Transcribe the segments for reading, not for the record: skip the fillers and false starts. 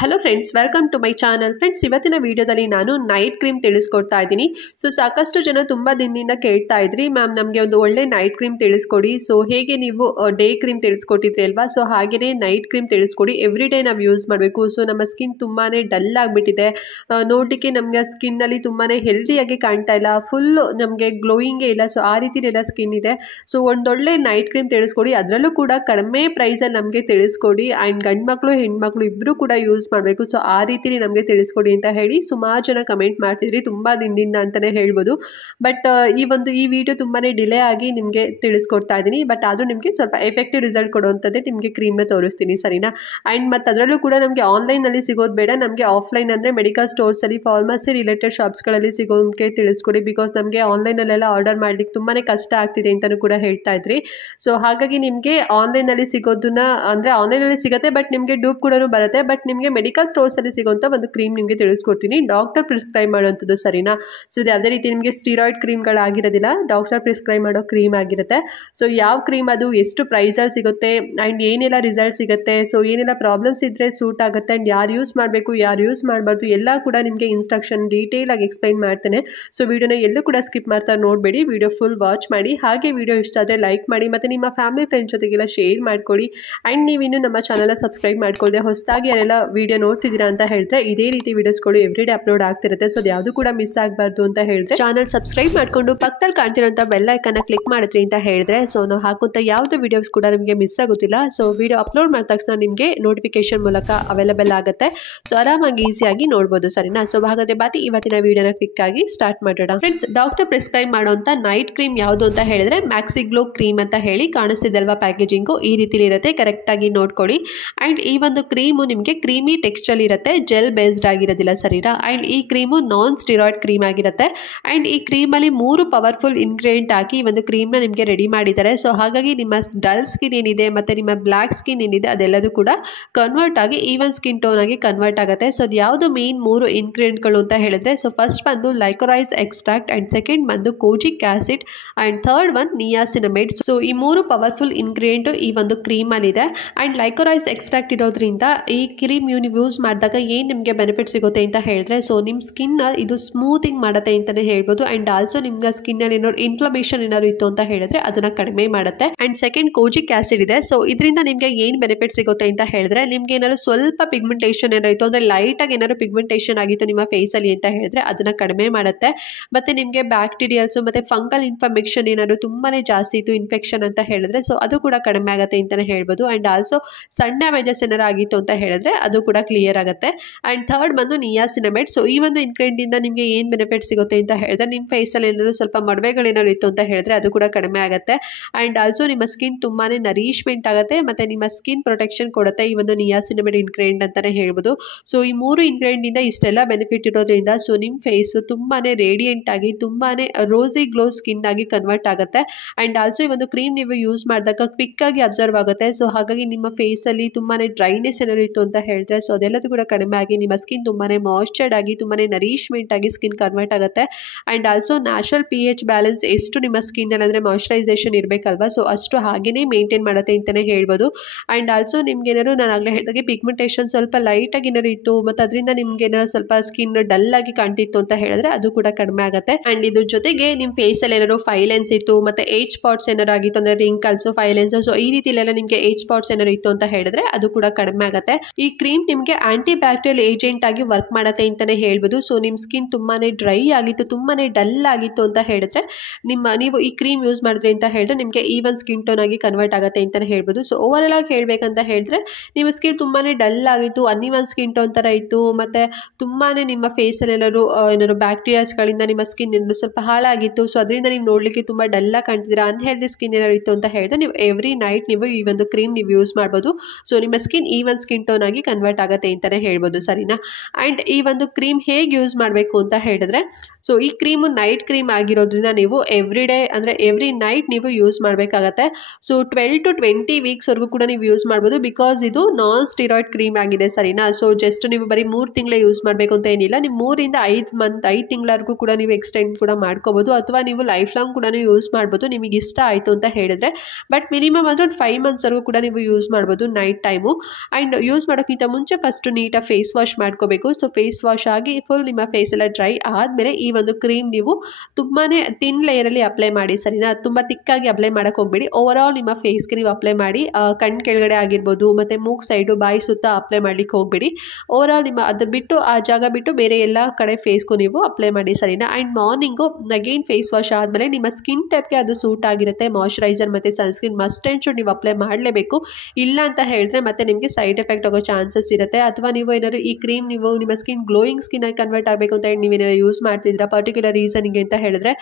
Hello friends, welcome to my channel. Friends, ಇವತ್ತಿನ ವಿಡಿಯೋದಲ್ಲಿ ನಾನು ನೈಟ್ ಕ್ರೀಮ್ ತಿಳಿಸ್ಕೊಡ್ತಾ ಇದ್ದೀನಿ. ಸೊ ಸಾಕಷ್ಟು ಜನ ತುಂಬ ದಿನದಿಂದ ಕೇಳ್ತಾ ಇದ್ರಿ, ಮ್ಯಾಮ್ ನಮಗೆ ಒಂದು ಒಳ್ಳೆ ನೈಟ್ ಕ್ರೀಮ್ ತಿಳಿಸ್ಕೊಡಿ. ಸೊ ಹೇಗೆ ನೀವು ಡೇ ಕ್ರೀಮ್ ತಿಳಿಸ್ಕೊಟ್ಟಿದ್ರಿ ಅಲ್ವಾ, ಸೊ ಹಾಗೆಯೇ ನೈಟ್ ಕ್ರೀಮ್ ತಿಳಿಸ್ಕೊಡಿ. ಎವ್ರಿ ಡೇ ನಾವು ಯೂಸ್ ಮಾಡಬೇಕು. ಸೊ ನಮ್ಮ ಸ್ಕಿನ್ ತುಂಬಾ ಡಲ್ ಆಗಿಬಿಟ್ಟಿದೆ, ನೋಡಲಿಕ್ಕೆ ನಮಗೆ ಸ್ಕಿನ್ನಲ್ಲಿ ತುಂಬಾ ಹೆಲ್ದಿಯಾಗಿ ಕಾಣ್ತಾ ಇಲ್ಲ, ಫುಲ್ಲು ನಮಗೆ ಗ್ಲೋಯಿಂಗೇ ಇಲ್ಲ. ಸೊ ಆ ರೀತಿಯೆಲ್ಲ ಸ್ಕಿನ್ ಇದೆ. ಸೊ ಒಂದೊಳ್ಳೆ ನೈಟ್ ಕ್ರೀಮ್ ತಿಳಿಸ್ಕೊಡಿ, ಅದರಲ್ಲೂ ಕೂಡ ಕಡಿಮೆ ಪ್ರೈಸಲ್ಲಿ ನಮಗೆ ತಿಳಿಸ್ಕೊಡಿ. ಆ್ಯಂಡ್ ಗಂಡು ಮಕ್ಕಳು ಹೆಣ್ಮಕ್ಳು ಇಬ್ಬರು ಕೂಡ ಯೂಸ್ ಮಾಡಬೇಕು. ಸೊ ಆ ರೀತಿ ನಮಗೆ ತಿಳಿಸ್ಕೊಡಿ ಅಂತ ಹೇಳಿ ಸುಮಾರು ಜನ ಕಮೆಂಟ್ ಮಾಡ್ತಿದ್ರಿ, ತುಂಬ ದಿನದಿಂದ ಅಂತಲೇ ಹೇಳ್ಬೋದು. ಬಟ್ ಈ ವಿಡಿಯೋ ತುಂಬಾ ಡಿಲೇ ಆಗಿ ನಿಮಗೆ ತಿಳಿಸ್ಕೊಡ್ತಾ ಇದ್ದೀನಿ. ಬಟ್ ಆದರೂ ನಿಮಗೆ ಸ್ವಲ್ಪ ಎಫೆಕ್ಟಿವ್ ರಿಸಲ್ಟ್ ಕೊಡುವಂಥದ್ದೇ ನಿಮಗೆ ಕ್ರೀಮ್ನ ತೋರಿಸ್ತೀನಿ, ಸರಿನಾ? ಆ್ಯಂಡ್ ಮತ್ತು ಅದರಲ್ಲೂ ಕೂಡ ನಮಗೆ ಆನ್ಲೈನಲ್ಲಿ ಸಿಗೋದು ಬೇಡ, ನಮಗೆ ಆಫ್ಲೈನ್ ಅಂದರೆ ಮೆಡಿಕಲ್ ಸ್ಟೋರ್ಸಲ್ಲಿ, ಫಾರ್ಮಸಿ ರಿಲೇಟೆಡ್ ಶಾಪ್ಸ್ಗಳಲ್ಲಿ ಸಿಗೋದಕ್ಕೆ ತಿಳಿಸ್ಕೊಡಿ. ಬಿಕಾಸ್ ನಮಗೆ ಆನ್ಲೈನಲ್ಲೆಲ್ಲ ಆರ್ಡರ್ ಮಾಡಲಿಕ್ಕೆ ತುಂಬಾ ಕಷ್ಟ ಆಗ್ತಿದೆ ಅಂತಲೂ ಕೂಡ ಹೇಳ್ತಾ ಇದ್ರಿ. ಸೊ ಹಾಗಾಗಿ ನಿಮಗೆ ಆನ್ಲೈನಲ್ಲಿ ಸಿಗೋದನ್ನ ಅಂದರೆ ಆನ್ಲೈನಲ್ಲಿ ಸಿಗುತ್ತೆ, ಬಟ್ ನಿಮಗೆ ಡೂಪ್ ಕೂಡ ಬರುತ್ತೆ. ಬಟ್ ನಿಮಗೆ ಮೆಡಿಕಲ್ ಸ್ಟೋರ್ಸಲ್ಲಿ ಸಿಗೋಂಥ ಒಂದು ಕ್ರೀಮ್ ನಿಮಗೆ ತಿಳಿಸ್ಕೊಡ್ತೀನಿ, ಡಾಕ್ಟರ್ ಪ್ರಿಸ್ಕ್ರೈಬ್ ಮಾಡುವಂಥದ್ದು, ಸರಿನಾ? ಸೊ ಇದು ಯಾವುದೇ ರೀತಿ ನಿಮಗೆ ಸ್ಟೀರಾಯ್ಡ್ ಕ್ರೀಮ್ಗಳಾಗಿರೋದಿಲ್ಲ, ಡಾಕ್ಟರ್ ಪ್ರಿಸ್ಕ್ರೈಬ್ ಮಾಡೋ ಕ್ರೀಮ್ ಆಗಿರುತ್ತೆ. ಸೊ ಯಾವ ಕ್ರೀಮ್ ಅದು, ಎಷ್ಟು ಪ್ರೈಸಲ್ಲಿ ಸಿಗುತ್ತೆ, ಆ್ಯಂಡ್ ಏನೆಲ್ಲ ರಿಸಲ್ಟ್ ಸಿಗುತ್ತೆ, ಸೊ ಏನೆಲ್ಲ ಪ್ರಾಬ್ಲಮ್ಸ್ ಇದ್ದರೆ ಸೂಟ್ ಆಗುತ್ತೆ, ಆ್ಯಂಡ್ ಯಾರು ಯೂಸ್ ಮಾಡಬೇಕು ಯಾರು ಯೂಸ್ ಮಾಡಬಾರ್ದು ಎಲ್ಲ ಕೂಡ ನಿಮಗೆ ಇನ್ಸ್ಟ್ರಕ್ಷನ್ ಡೀಟೇಲಾಗಿ ಎಕ್ಸ್ಪ್ಲೈನ್ ಮಾಡ್ತೇನೆ. ಸೊ ವಿಡಿಯೋನ ಎಲ್ಲೂ ಕೂಡ ಸ್ಕಿಪ್ ಮಾಡ್ತಾ ನೋಡಬೇಡಿ, ವಿಡಿಯೋ ಫುಲ್ ವಾಚ್ ಮಾಡಿ. ಹಾಗೆ ವಿಡಿಯೋ ಇಷ್ಟ ಆದರೆ ಲೈಕ್ ಮಾಡಿ, ಮತ್ತು ನಿಮ್ಮ ಫ್ಯಾಮಿಲಿ ಫ್ರೆಂಡ್ಸ್ ಜೊತೆಗೆಲ್ಲ ಶೇರ್ ಮಾಡ್ಕೊಳ್ಳಿ. ಆ್ಯಂಡ್ ನೀವಿನ್ನೂ ನಮ್ಮ ಚಾನಲ್ನ ಸಬ್ಸ್ಕ್ರೈಬ್ ಮಾಡ್ಕೊಳ್ಳದೆ ಹೊಸದಾಗಿ ಯಾರೆಲ್ಲ ವಿಡಿಯೋ ನೋಡ್ತಿದ್ದೀರಾ ಅಂತ ಹೇಳಿದ್ರೆ, ಇದೇ ರೀತಿ ವಿಡಿಯೋಸ್ಗಳು ಎವ್ರಿಡೇ ಅಪ್ಲೋಡ್ ಆಗ್ತಿರುತ್ತೆ. ಸೊ ಅದು ಯಾವುದು ಕೂಡ ಮಿಸ್ ಆಗಬಾರ್ದು ಅಂತ ಹೇಳಿದ್ರೆ ಚಾನಲ್ ಸಬ್ಸ್ಕ್ರೈಬ್ ಮಾಡಿಕೊಂಡು ಪಕ್ಕದಲ್ಲಿ ಕಾಣ್ತಿರೋಂಥ ಬೆಲ್ ಐಕನ್ನ ಕ್ಲಿಕ್ ಮಾಡಿದ್ರಿ ಅಂತ ಹೇಳಿದ್ರೆ, ಸೊ ನಾವು ಹಾಕುವಂಥ ಯಾವುದೇ ವಿಡಿಯೋಸ್ ಕೂಡ ನಿಮಗೆ ಮಿಸ್ ಆಗೋದಿಲ್ಲ. ಸೊ ವಿಡಿಯೋ ಅಪ್ಲೋಡ್ ಮಾಡಿದ ತಕ್ಷಣ ನಿಮಗೆ ನೋಟಿಫಿಕೇಶನ್ ಮೂಲಕ ಅವೈಲೇಬಲ್ ಆಗುತ್ತೆ. ಸೊ ಆರಾಮಾಗಿ ಈಸಿಯಾಗಿ ನೋಡ್ಬೋದು, ಸರಿನಾ? ಸೊ ಹಾಗಾದ್ರೆ ಬಾತಿ ಇವತ್ತಿನ ವಿಡಿಯೋನ ಕ್ವಿಕ್ ಆಗಿ ಸ್ಟಾರ್ಟ್ ಮಾಡೋಣ. ಫ್ರೆಂಡ್ಸ್, ಡಾಕ್ಟರ್ ಪ್ರಿಸ್ಕ್ರೈಬ್ ಮಾಡುವಂಥ ನೈಟ್ ಕ್ರೀಮ್ ಯಾವುದು ಅಂತ ಹೇಳಿದ್ರೆ ಮ್ಯಾಕ್ಸಿ ಗ್ಲೋ ಕ್ರೀಮ್ ಅಂತ ಹೇಳಿ ಕಾಣಿಸ್ತಿದೆ ಅಲ್ವಾ, ಪ್ಯಾಕೇಜಿಂಗು ಈ ರೀತಿಲಿ ಇರುತ್ತೆ, ಕರೆಕ್ಟಾಗಿ ನೋಡ್ಕೊಳ್ಳಿ. ಆ್ಯಂಡ್ ಈ ಒಂದು ಕ್ರೀಮು ನಿಮಗೆ ಕ್ರೀಮಿ ಟೆಕ್ಸ್ಚರ್ ಇರುತ್ತೆ, ಜೆಲ್ ಬೇಸ್ಡ್ ಆಗಿರೋದಿಲ್ಲ, ಸರಿನಾ? ಆ್ಯಂಡ್ ಈ ಕ್ರೀಮು ನಾನ್ ಸ್ಟಿರಾಯ್ಡ್ ಕ್ರೀಮ್ ಆಗಿರುತ್ತೆ. ಆ್ಯಂಡ್ ಈ ಕ್ರೀಮಲ್ಲಿ 3 ಪವರ್ಫುಲ್ ಇಂಗ್ರೀಡಿಯೆಂಟ್ ಹಾಕಿ ಈ ಒಂದು ಕ್ರೀಮ್ನ ನಿಮಗೆ ರೆಡಿ ಮಾಡಿದ್ದಾರೆ. ಸೊ ಹಾಗಾಗಿ ನಿಮ್ಮ ಡಲ್ ಸ್ಕಿನ್ ಏನಿದೆ ಮತ್ತು ನಿಮ್ಮ ಬ್ಲ್ಯಾಕ್ ಸ್ಕಿನ್ ಏನಿದೆ ಅದೆಲ್ಲದೂ ಕೂಡ ಕನ್ವರ್ಟ್ ಆಗಿ ಈವನ್ ಸ್ಕಿನ್ ಟೋನ್ ಆಗಿ ಕನ್ವರ್ಟ್ ಆಗುತ್ತೆ. ಸೊ ಅದು ಯಾವುದು ಮೇನ್ 3 ಇಂಗ್ರೀಡಿಯೆಂಟ್ಗಳು ಅಂತ ಹೇಳಿದ್ರೆ, ಸೊ ಫಸ್ಟ್ ಬಂದು ಲೈಕೋರೈಸ್ ಎಕ್ಸ್ಟ್ರಾಕ್ಟ್, ಆ್ಯಂಡ್ ಸೆಕೆಂಡ್ ಬಂದು kojic acid, and third one niacinamide. So ಈ 3 ಪವರ್ಫುಲ್ ಇಂಗ್ರೀಡಿಯೆಂಟು ಈ ಒಂದು ಕ್ರೀಮಲ್ಲಿದೆ. ಆ್ಯಂಡ್ ಲೈಕೋರೈಸ್ ಎಕ್ಸ್ಟ್ರಾಕ್ಟ್ ಇರೋದ್ರಿಂದ ಈ ಕ್ರೀಮ್ ನೀವು ಯೂಸ್ ಮಾಡಿದಾಗ ಏನು ನಿಮಗೆ ಬೆನಿಫಿಟ್ ಸಿಗುತ್ತೆ ಅಂತ ಹೇಳಿದ್ರೆ, ಸೊ ನಿಮ್ಮ ಸ್ಕಿನ್ನ ಇದು ಸ್ಮೂತಿಂಗ್ ಮಾಡುತ್ತೆ ಅಂತಲೇ ಹೇಳ್ಬೋದು. ಆ್ಯಂಡ್ ಆಲ್ಸೋ ನಿಮ್ಗೆ ಸ್ಕಿನ್ನಲ್ಲಿ ಏನಾದ್ರು ಇನ್ಫ್ಲಮೇಷನ್ ಏನಾದ್ರು ಇತ್ತು ಅಂತ ಹೇಳಿದ್ರೆ ಅದನ್ನು ಕಡಿಮೆ ಮಾಡುತ್ತೆ. ಆ್ಯಂಡ್ ಸೆಕೆಂಡ್ ಕೋಜಿಕ್ ಆಸಿಡ್ ಇದೆ. ಸೊ ಇದರಿಂದ ನಿಮಗೆ ಏನು ಬೆನಿಫಿಟ್ ಸಿಗುತ್ತೆ ಅಂತ ಹೇಳಿದ್ರೆ, ನಿಮ್ಗೆ ಏನಾದ್ರು ಸ್ವಲ್ಪ ಪಿಗ್ಮೆಂಟೇಷನ್ ಏನಾಯಿತು ಅಂದರೆ ಲೈಟಾಗಿ ಏನಾದ್ರು ಪಿಗ್ಮೆಂಟೇಷನ್ ಆಗಿತ್ತು ನಿಮ್ಮ ಫೇಸಲ್ಲಿ ಅಂತ ಹೇಳಿದ್ರೆ ಅದನ್ನು ಕಡಿಮೆ ಮಾಡುತ್ತೆ. ಮತ್ತು ನಿಮಗೆ ಬ್ಯಾಕ್ಟೀರಿಯಲ್ಸು ಮತ್ತು ಫಂಗಲ್ ಇನ್ಫಾರ್ಮೇಷನ್ ಏನಾದ್ರು ತುಂಬಾ ಜಾಸ್ತಿ ಇತ್ತು, ಇನ್ಫೆಕ್ಷನ್ ಅಂತ ಹೇಳಿದ್ರೆ, ಸೊ ಅದು ಕೂಡ ಕಡಿಮೆ ಆಗುತ್ತೆ ಅಂತಲೇ ಹೇಳ್ಬೋದು. ಆ್ಯಂಡ್ ಆಲ್ಸೋ ಸಣ್ಣ ಡ್ಯಾಮೇಜಸ್ ಏನಾರು ಆಗಿತ್ತು ಅಂತ ಹೇಳಿದ್ರೆ ಅದು ಕೂಡ ಕ್ಲಿಯರ್ ಆಗುತ್ತೆ. ಆ್ಯಂಡ್ ಥರ್ಡ್ ಬಂದು ನಿಯಾಸಿನಮೇಡ್. ಸೊ ಈ ಒಂದು ಇಂಗ್ರೀಡಿಯೆಂಟಿಂದ ನಿಮಗೆ ಏನು ಬೆನಿಫಿಟ್ ಸಿಗುತ್ತೆ ಅಂತ ಹೇಳಿದ್ರೆ, ನಿಮ್ಮ ಫೇಸಲ್ಲಿ ಏನಾದ್ರು ಸ್ವಲ್ಪ ಮಡವೆಗಳೇನಾದ್ರು ಇತ್ತು ಅಂತ ಹೇಳಿದ್ರೆ ಅದು ಕೂಡ ಕಡಿಮೆ ಆಗುತ್ತೆ. ಆ್ಯಂಡ್ ಆಲ್ಸೋ ನಿಮ್ಮ ಸ್ಕಿನ್ ತುಂಬಾ ನರಿಶ್ಮೆಂಟ್ ಆಗುತ್ತೆ, ಮತ್ತು ನಿಮ್ಮ ಸ್ಕಿನ್ ಪ್ರೊಟೆಕ್ಷನ್ ಕೊಡುತ್ತೆ ಈ ಒಂದು ನಿಯಾಸಿನಮೇಡ್ ಇಂಗ್ರೀಡಿಯೆಂಟ್ ಅಂತಲೇ ಹೇಳ್ಬೋದು. ಸೊ ಈ 3 ಇಂಗ್ರೀಡಿಯೆಂಟಿಂದ ಇಷ್ಟೆಲ್ಲ ಬೆನಿಫಿಟ್ ಇರೋದ್ರಿಂದ ಸೊ ನಿಮ್ಮ ಫೇಸು ತುಂಬಾ ರೇಡಿಯೆಂಟ್ ಆಗಿ ತುಂಬಾ ರೋಸಿ ಗ್ಲೋ ಸ್ಕಿನ್ ಆಗಿ ಕನ್ವರ್ಟ್ ಆಗುತ್ತೆ. ಆ್ಯಂಡ್ ಆಲ್ಸೋ ಈ ಒಂದು ಕ್ರೀಮ್ ನೀವು ಯೂಸ್ ಮಾಡಿದಾಗ ಕ್ವಿಕ್ ಆಗಿ ಅಬ್ಸರ್ವ್ ಆಗುತ್ತೆ. ಸೊ ಹಾಗಾಗಿ ನಿಮ್ಮ ಫೇಸಲ್ಲಿ ತುಂಬಾ ಡ್ರೈನೆಸ್ ಏನಾದ್ರು ಇತ್ತು ಅಂತ ಹೇಳಿದ್ರೆ ಸೊ ಅದೆಲ್ಲದೂ ಕೂಡ ಕಡಿಮೆ ಆಗಿ ನಿಮ್ಮ ಸ್ಕಿನ್ ತುಂಬಾ ಮಾಯ್ಶ್ಚರ್ಡ್ ಆಗಿ ತುಂಬಾ ನರಿಶ್ಮೆಂಟ್ ಆಗಿ ಸ್ಕಿನ್ ಕನ್ವರ್ಟ್ ಆಗುತ್ತೆ. And also natural pH balance ಎಷ್ಟು ನಿಮ್ಮ ಸ್ಕಿನ್ನಲ್ಲಿ ಅಂದರೆ ಮಾಯ್ಶ್ಚರೈಸೇಷನ್ ಇರಬೇಕಲ್ವಾ, ಸೊ ಅಷ್ಟು ಹಾಗೆಯೇ ಮೇಂಟೈನ್ ಮಾಡುತ್ತೆ ಅಂತಲೇ ಹೇಳ್ಬೋದು. ಆ್ಯಂಡ್ ಆಲ್ಸೋ ನಿಮ್ಗೆ ಏನಾದ್ರು ನಾನು ಆಗಲೇ ಹೇಳಿದಾಗೆ ಪಿಗ್ಮೆಂಟೇಷನ್ ಸ್ವಲ್ಪ ಲೈಟಾಗಿ ಏನಾದ್ರು ಇತ್ತು ಮತ್ತು ಅದರಿಂದ ನಿಮ್ಗೆ ಏನಾದ್ರು ಸ್ವಲ್ಪ ಸ್ಕಿನ್ ಡಲ್ ಆಗಿ ಕಾಣ್ತಿತ್ತು ಅಂತ ಹೇಳಿದ್ರೆ ಅದು ಕೂಡ ಕಡಿಮೆ ಆಗುತ್ತೆ. ಆ್ಯಂಡ್ ಇದ್ರ ಜೊತೆಗೆ ನಿಮ್ಮ ಫೇಸಲ್ಲಿ ಏನಾದ್ರು ಫೈಲೆನ್ಸ್ ಇತ್ತು ಮತ್ತು ಏಜ್ ಸ್ಪಾಟ್ಸ್ ಏನಾರು ಆಗಿತ್ತು ಅಂದರೆ ರಿಂಕಲ್ಸು ಫೈಲೆನ್ಸು, ಸೊ ಈ ರೀತಿಲೆಲ್ಲ ನಿಮಗೆ ಏಜ್ ಸ್ಪಾಟ್ಸ್ ಏನಾರು ಇತ್ತು ಅಂತ ಹೇಳಿದ್ರೆ ಅದು ಕೂಡ ಕಡಿಮೆ ಆಗುತ್ತೆ. ಈ ಕ್ರೀಮ್ ನಿಮಗೆ ಆಂಟಿ ಬ್ಯಾಕ್ಟೀರಿಯಲ್ ಏಜೆಂಟ್ ಆಗಿ ವರ್ಕ್ ಮಾಡುತ್ತೆ ಅಂತಲೇ ಹೇಳ್ಬೋದು. ಸೊ ನಿಮ್ಮ ಸ್ಕಿನ್ ತುಂಬಾ ಡ್ರೈ ಆಗಿತ್ತು, ತುಂಬಾ ಡಲ್ ಆಗಿತ್ತು ಅಂತ ಹೇಳಿದ್ರೆ ನೀವು ಈ ಕ್ರೀಮ್ ಯೂಸ್ ಮಾಡಿದ್ರಿ ಅಂತ ಹೇಳಿದ್ರೆ ನಿಮಗೆ ಈವನ್ ಸ್ಕಿನ್ ಟೋನ್ ಆಗಿ ಕನ್ವರ್ಟ್ ಆಗುತ್ತೆ ಅಂತಲೇ ಹೇಳ್ಬೋದು. ಸೊ ಓವರಾಲ್ ಆಗಿ ಹೇಳಬೇಕಂತ ಹೇಳಿದ್ರೆ ನಿಮ್ಮ ಸ್ಕಿನ್ ತುಂಬಾ ಡಲ್ ಆಗಿತ್ತು, ಅನ್ಇವನ್ ಸ್ಕಿನ್ ಟೋನ್ ಥರ ಇತ್ತು, ಮತ್ತು ತುಂಬಾ ನಿಮ್ಮ ಫೇಸಲ್ಲಿ ಏನಾದ್ರು ಬ್ಯಾಕ್ಟೀರಿಯಾಸ್ಗಳಿಂದ ನಿಮ್ಮ ಸ್ಕಿನ್ ಏನಾದ್ರು ಸ್ವಲ್ಪ ಹಾಳಾಗಿತ್ತು. ಸೊ ಅದರಿಂದ ನೀವು ನೋಡಲಿಕ್ಕೆ ತುಂಬ ಡಲ್ಲಾಗಿ ಕಾಣ್ತಿದ್ದೀರಾ, ಅನ್ಹೆಲ್ದಿ ಸ್ಕಿನ್ ಏನಾದ್ರು ಇತ್ತು ಅಂತ ಹೇಳಿದ್ರೆ ನೀವು ಎವ್ರಿ ನೈಟ್ ನೀವು ಈ ಒಂದು ಕ್ರೀಮ್ ನೀವು ಯೂಸ್ ಮಾಡ್ಬೋದು. ಸೊ ನಿಮ್ಮ ಸ್ಕಿನ್ ಈವನ್ ಸ್ಕಿನ್ ಟೋನ್ ಆಗಿ ಕನ್ವರ್ಟ್ ಆಗುತ್ತೆ ಅಂತಲೇ ಹೇಳ್ಬೋದು, ಸರಿನಾ? ಆ್ಯಂಡ್ ಈ ಒಂದು ಕ್ರೀಮ್ ಹೇಗೆ ಯೂಸ್ ಮಾಡಬೇಕು ಅಂತ ಹೇಳಿದ್ರೆ, ಸೊ ಈ ಕ್ರೀಮು ನೈಟ್ ಕ್ರೀಮ್ ಆಗಿರೋದ್ರಿಂದ ನೀವು ಎವ್ರಿ ಡೇ ಅಂದರೆ ಎವ್ರಿ ನೈಟ್ ನೀವು ಯೂಸ್ ಮಾಡಬೇಕಾಗತ್ತೆ. ಸೊ 12 to 20 ವೀಕ್ಸ್ವರೆಗೂ ಕೂಡ ನೀವು ಯೂಸ್ ಮಾಡ್ಬೋದು. ಬಿಕಾಸ್ ಇದು ನಾನ್ ಸ್ಟಿರಾಯ್ಡ್ ಕ್ರೀಮ್ ಆಗಿದೆ ಸರಿನಾ. ಸೊ ಜಸ್ಟ್ ನೀವು ಬರೀ 3 ತಿಂಗಳೇ ಯೂಸ್ ಮಾಡಬೇಕು ಅಂತ ಏನಿಲ್ಲ. ನೀವು 3 ಇಂದ 5 ತಿಂಗಳವರೆಗೂ ಕೂಡ ನೀವು ಎಕ್ಸ್ಟೆಂಡ್ ಕೂಡ ಮಾಡ್ಕೋಬೋದು, ಅಥವಾ ನೀವು ಲೈಫ್ ಲಾಂಗ್ ಕೂಡ ಯೂಸ್ ಮಾಡ್ಬೋದು ನಿಮಗೆ ಇಷ್ಟ ಆಯಿತು ಅಂತ ಹೇಳಿದ್ರೆ. ಬಟ್ ಮಿನಿಮಮ್ ಅಂದರೆ ಒಂದು 5 ಮಂತ್ಸ್ವರೆಗೂ ಕೂಡ ನೀವು ಯೂಸ್ ಮಾಡ್ಬೋದು ನೈಟ್ ಟೈಮು. ಆ್ಯಂಡ್ ಯೂಸ್ ಮಾಡೋಕ್ಕಿಂತ ಮುಂಚೆ ಫಸ್ಟು ನೀಟಾಗಿ ಫೇಸ್ ವಾಶ್ ಮಾಡ್ಕೋಬೇಕು. ಸೊ ಫೇಸ್ ವಾಶ್ ಆಗಿ ಫುಲ್ ನಿಮ್ಮ ಫೇಸ್ ಎಲ್ಲ ಡ್ರೈ ಆದಮೇಲೆ ಈ ಒಂದು ಕ್ರೀಮ್ ನೀವು ತುಂಬಾ ತಿನ್ ಲೇಯರಲ್ಲಿ ಅಪ್ಲೈ ಮಾಡಿ ಸರಿನಾ. ತುಂಬ ತಿಕ್ಕಾಗಿ ಅಪ್ಲೈ ಮಾಡೋಕ್ಕೆ ಹೋಗಬೇಡಿ. ಓವರಾಲ್ ನಿಮ್ಮ ಫೇಸ್ಗೆ ನೀವು ಅಪ್ಲೈ ಮಾಡಿ, ಕಣ್ಣು ಕೆಳಗಡೆ ಆಗಿರ್ಬೋದು ಮತ್ತು ಮೂಗ್ ಸೈಡು ಬಾಯಿ ಸುತ್ತ ಅಪ್ಲೈ ಮಾಡಲಿಕ್ಕೆ ಹೋಗಬೇಡಿ. ಓವರಾಲ್ ನಿಮ್ಮ ಅದು ಬಿಟ್ಟು ಆ ಜಾಗ ಬಿಟ್ಟು ಬೇರೆ ಎಲ್ಲ ಕಡೆ ಫೇಸ್ಗೂ ನೀವು ಅಪ್ಲೈ ಮಾಡಿ ಸರಿನಾ. And morning again face wash ಆದಮೇಲೆ ನಿಮ್ಮ ಸ್ಕಿನ್ ಟೈಪ್ಗೆ ಅದು ಸೂಟ್ ಆಗಿರುತ್ತೆ. ಮಾಯ್ಶ್ಚರೈಸರ್ ಮತ್ತು ಸನ್ಸ್ಕ್ರೀನ್ ಮಸ್ಟ್ ಆ್ಯಂಡ್ ಶುಡ್ ನೀವು ಅಪ್ಲೈ ಮಾಡಲೇಬೇಕು. ಇಲ್ಲ ಅಂತ ಹೇಳಿದ್ರೆ ಮತ್ತೆ ನಿಮಗೆ ಸೈಡ್ ಎಫೆಕ್ಟ್ ಆಗೋ ಚಾನ್ಸಸ್ ಇರುತ್ತೆ. ಅಥವಾ ನೀವು ಏನಾದ್ರು ಈ ಕ್ರೀಮ್ ನೀವು ನಿಮ್ಮ ಸ್ಕಿನ್ ಗ್ಲೋಯಿಂಗ್ ಸ್ಕಿನ್ ಆಗಿ ಕನ್ವರ್ಟ್ ಆಗಬೇಕು ಅಂತ ಹೇಳಿ ನೀವೇನಾದ್ರು ಯೂಸ್ ಮಾಡ್ತಿದ್ದೀರಾ ಪರ್ಟಿಕ್ಯುಲರ್ ರೀಸನಿಗೆ ಅಂತ ಹೇಳಿದ್ರೆ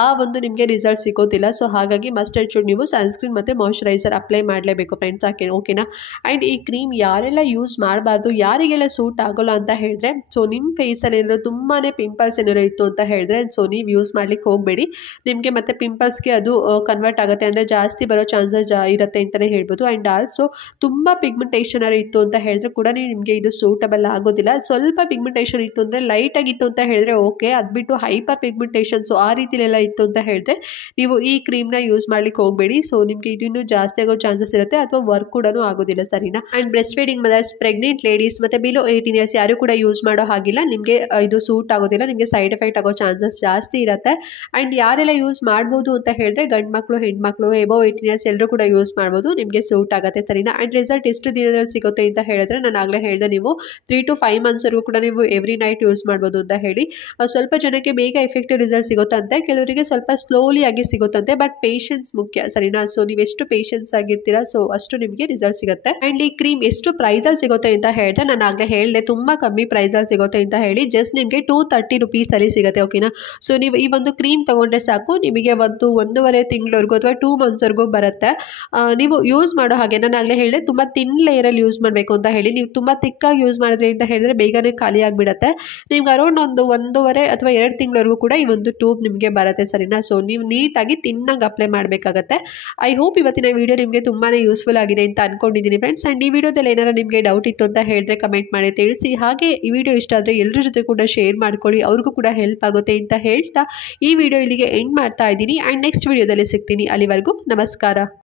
ಆ ಒಂದು ನಿಮಗೆ ರಿಸಲ್ಟ್ ಸಿಗೋದಿಲ್ಲ. ಸೊ ಹಾಗಾಗಿ ಮಸ್ಟ್ ಆ್ಯಂಡ್ ಶುಡ್ ನೀವು ಸನ್ಸ್ಕ್ರೀನ್ ಮತ್ತು ಮಾಯ್ಶ್ಚರೈಸರ್ ಅಪ್ಲೈ ಮಾಡಲೇಬೇಕು ಫ್ರೆಂಡ್ಸ್. ಓಕೆನಾ. ಆ್ಯಂಡ್ ಈ ಕ್ರೀಮ್ ಯಾರೆಲ್ಲ ಯೂಸ್ ಮಾಡಬಾರ್ದು, ಯಾರಿಗೆಲ್ಲ ಸೂಟ್ ಆಗೋಲ್ಲ ಅಂತ ಹೇಳಿದ್ರೆ, ಸೊ ನಿಮ್ಮ ಫೇಸಲ್ಲಿ ಏನಾದ್ರು ತುಂಬಾ ಪಿಂಪಲ್ಸ್ ಏನಾದ್ರು ಇತ್ತು ಅಂತ ಹೇಳಿದ್ರೆ ಸೊ ನೀವು ಯೂಸ್ ಮಾಡ್ಲಿಕ್ಕೆ ಹೋಗಬೇಡಿ. ನಿಮಗೆ ಮತ್ತೆ ಪಿಂಪಲ್ಸ್ಗೆ ಅದು ಕನ್ವರ್ಟ್ ಆಗುತ್ತೆ, ಅಂದರೆ ಜಾಸ್ತಿ ಬರೋ ಚಾನ್ಸಸ್ ಇರುತ್ತೆ ಅಂತಲೇ ಹೇಳ್ಬೋದು. ಆ್ಯಂಡ್ ಆಲ್ಸೋ ತುಂಬ ಪಿಗ್ಮೆಂಟೇಷನ್ ಇತ್ತು ಅಂತ ಹೇಳಿದ್ರೆ ಕೂಡ ನಿಮಗೆ ಇದು ಸೂಟಬಲ್ ಆಗೋದಿಲ್ಲ. ಸ್ವಲ್ಪ ಪಿಗ್ಮೆಂಟೇಷನ್ ಇತ್ತು ಅಂದರೆ ಲೈಟಾಗಿತ್ತು ಅಂತ ಹೇಳಿದ್ರೆ ಓಕೆ, ಅದು ಬಿಟ್ಟು ಹೈಪರ್ ಪಿಗ್ಮೆಂಟೇಷನ್ ಸೊ ಆ ರೀತಿಲೆಲ್ಲ ಇತ್ತು ಅಂತ ಹೇಳಿದ್ರೆ ನೀವು ಈ ಕ್ರೀಮ್ನ ಯೂಸ್ ಮಾಡ್ಲಿಕ್ಕೆ ಹೋಗಬೇಡಿ. ಸೊ ನಿಮಗೆ ಇದು ಇನ್ನೂ ಜಾಸ್ತಿ ಆಗೋ ಚಾನ್ಸಸ್ ಇರುತ್ತೆ, ಅಥವಾ ವರ್ಕ್ ಕೂಡ ಆಗೋದಿಲ್ಲ ಸರಿನಾ. And breast feeding mothers, pregnant ladies ಮತ್ತು ಬಿಲೋ 18 ಇಯರ್ಸ್ ಯಾರು ಕೂಡ ಯೂಸ್ ಮಾಡೋ ಹಾಗಿಲ್ಲ. ನಿಮಗೆ ಇದು ಸೂಟ್ ಆಗೋದಿಲ್ಲ, ನಿಮಗೆ ಸೈಡ್ ಎಫೆಕ್ಟ್ ಆಗೋ ಚಾನ್ಸಸ್ ಜಾಸ್ತಿ ಇರುತ್ತೆ. ಆ್ಯಂಡ್ ಯಾರೆಲ್ಲ ಯೂಸ್ ಮಾಡ್ಬೋದು ಅಂತ ಹೇಳಿದ್ರೆ ಗಂಡು ಮಕ್ಕಳು, ಹೆಣ್ಮಕ್ಳು, ಎಬೋ 18 ಇಯರ್ಸ್ ಎಲ್ಲರೂ ಕೂಡ ಯೂಸ್ ಮಾಡ್ಬೋದು, ನಿಮಗೆ ಸೂಟ್ ಆಗುತ್ತೆ ಸರಿನಾ. ಆ್ಯಂಡ್ ರಿಸಲ್ಟ್ ಎಷ್ಟು ದಿನದಲ್ಲಿ ಸಿಗುತ್ತೆ ಅಂತ ಹೇಳಿದ್ರೆ ನಾನು ಆಗಲೇ ಹೇಳಿದೆ, ನೀವು 3 to 5 ಮಂತ್ಸ್ವರೆಗೂ ಕೂಡ ನೀವು ಎವ್ರಿ ನೈಟ್ ಯೂಸ್ ಮಾಡ್ಬೋದು ಅಂತ ಹೇಳಿ. ಸ್ವಲ್ಪ ಜನಕ್ಕೆ ಬೇಗ ಎಫೆಕ್ಟಿವ್ ರಿಸಲ್ಟ್ ಸಿಗುತ್ತಂತೆ, ಕೆಲವರಿಗೆ ಸ್ವಲ್ಪ ಸ್ಲೋಲಿ ಆಗಿ ಸಿಗುತ್ತಂತೆ. ಬಟ್ ಪೇಷನ್ಸ್ ಮುಖ್ಯ ಸರಿನಾ. ಸೊ ನೀವೆಷ್ಟು ಪೇಷನ್ಸ್ ಆಗಿರ್ತೀರಾ ಸೊ ಅಷ್ಟು ನಿಮಗೆ ರಿಸಲ್ಟ್ ಸಿಗುತ್ತೆ. ಆ್ಯಂಡ್ ಈ ಕ್ರೀಮ್ ಎಷ್ಟು ಪ್ರೈಸಲ್ಲಿ ಸಿಗುತ್ತೆ ಅಂತ ಹೇಳಿದ್ರೆ ನಾನು ಆಗಲೇ ಹೇಳಿದೆ ತುಂಬ ಕಮ್ಮಿ ಪ್ರೈಸಲ್ಲಿ ಸಿಗುತ್ತೆ ಅಂತ ಹೇಳಿ. ಜಸ್ಟ್ ನಿಮಗೆ 230 ರುಪೀಸಲ್ಲಿ ಸಿಗುತ್ತೆ. ಓಕೆನಾ. ಸೊ ನೀವು ಈ ಒಂದು ಕ್ರೀಮ್ ತೊಗೊಂಡ್ರೆ ಸಾಕು, ನಿಮಗೆ 1.5 ತಿಂಗಳವರೆಗೂ ಅಥವಾ 2 ಮಂತ್ಸ್ವರೆಗೂ ಬರುತ್ತೆ. ನೀವು ಯೂಸ್ ಮಾಡೋ ಹಾಗೆ ನಾನು ಆಗಲೇ ಹೇಳಿದೆ ತುಂಬ ತಿನ್ ಲೇಯರಲ್ಲಿ ಯೂಸ್ ಮಾಡಬೇಕು ಅಂತ ಹೇಳಿ. ನೀವು ತುಂಬ ತಿಕ್ಕಾಗಿ ಯೂಸ್ ಮಾಡಿದ್ರಿ ಅಂತ ಹೇಳಿದ್ರೆ ಬೇಗನೆ ಖಾಲಿ ಆಗಿಬಿಡುತ್ತೆ. ನಿಮ್ಗೆ ಅರೌಂಡ್ 1.5 ಅಥವಾ 2 ತಿಂಗಳವರೆಗೂ ಕೂಡ ಈ ಒಂದು ಟ್ಯೂಬ್ ನಿಮಗೆ ಬರುತ್ತೆ ಸರಿನಾ. ಸೊ ನೀವು ನೀಟಾಗಿ ತಿನ್ನಾಗಿ ಅಪ್ಲೈ ಮಾಡಬೇಕಾಗತ್ತೆ. ಐ ಹೋಪ್ ಇವತ್ತಿನ ವಿಡಿಯೋ ನಿಮಗೆ ತುಂಬಾ ಯೂಸ್ಫುಲ್ ಆಗಿದೆ ಅಂತ ಅನ್ಕೊಂಡಿದ್ದೀನಿ ಫ್ರೆಂಡ್ಸ್. ಆ್ಯಂಡ್ ಈ ವಿಡಿಯೋದಲ್ಲಿ ಏನಾರು ನಿಮಗೆ ಡೌಟ್ ಇತ್ತು ಅಂತ ಹೇಳಿದ್ರೆ ಕಮೆಂಟ್ ಮಾಡಿ ತಿಳಿಸಿ. ಹಾಗೆ ಈ ವಿಡಿಯೋ ಇಷ್ಟ ಆದರೆ ಎಲ್ಲರ ಜೊತೆ ಕೂಡ ಶೇರ್ ಮಾಡ್ಕೊಳ್ಳಿ, ಅವ್ರಿಗೂ ಕೂಡ ಹೆಲ್ಪ್ ಆಗುತ್ತೆ ಅಂತ ಹೇಳ್ತಾ ಈ ವಿಡಿಯೋ ಇಲ್ಲಿಗೆ ಎಂಡ್ ಮಾಡ್ತಾ ಇದ್ದೀನಿ. ಆ್ಯಂಡ್ ನೆಕ್ಸ್ಟ್ ವಿಡಿಯೋದಲ್ಲಿ ಸಿಗ್ತೀನಿ. ಅಲ್ಲಿವರೆಗೂ ನಮಸ್ಕಾರ.